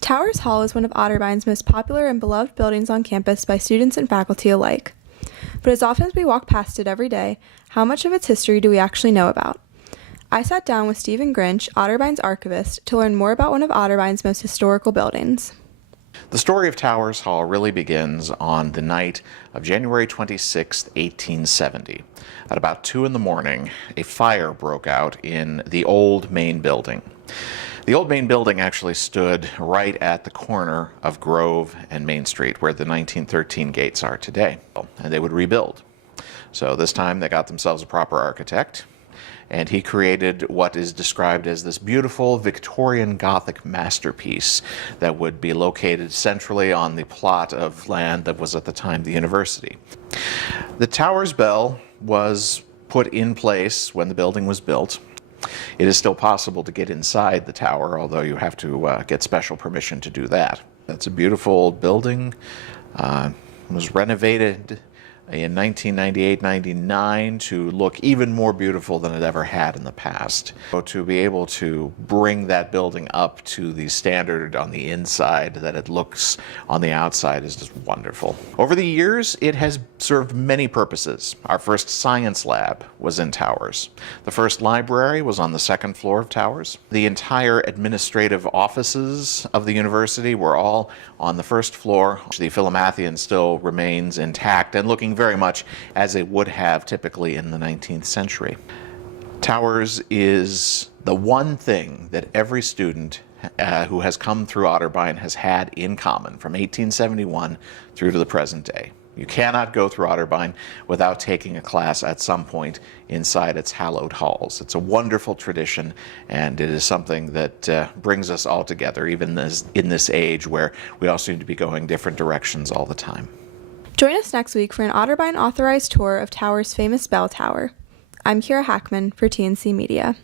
Towers Hall is one of Otterbein's most popular and beloved buildings on campus by students and faculty alike. But as often as we walk past it every day, how much of its history do we actually know about? I sat down with Stephen Grinch, Otterbein's archivist, to learn more about one of Otterbein's most historical buildings. The story of Towers Hall really begins on the night of January 26, 1870. At about 2 in the morning, a fire broke out in the old main building. The old main building actually stood right at the corner of Grove and Main Street, where the 1913 gates are today, and they would rebuild. So this time they got themselves a proper architect, and he created what is described as this beautiful Victorian Gothic masterpiece that would be located centrally on the plot of land that was at the time the university. The tower's bell was put in place when the building was built. It is still possible to get inside the tower, although you have to get special permission to do that. It's a beautiful building. It was renovated in 1998-99 to look even more beautiful than it ever had in the past. So to be able to bring that building up to the standard on the inside that it looks on the outside is just wonderful. Over the years, it has served many purposes. Our first science lab was in Towers. The first library was on the second floor of Towers. The entire administrative offices of the university were all on the first floor. The Philomathian still remains intact and looking very much as it would have typically in the 19th century. Towers is the one thing that every student who has come through Otterbein has had in common from 1871 through to the present day. You cannot go through Otterbein without taking a class at some point inside its hallowed halls. It's a wonderful tradition, and it is something that brings us all together, even in this age where we all seem to be going different directions all the time. Join us next week for an Otterbein authorized tour of Towers' famous bell tower. I'm Kira Hackman for TNC Media.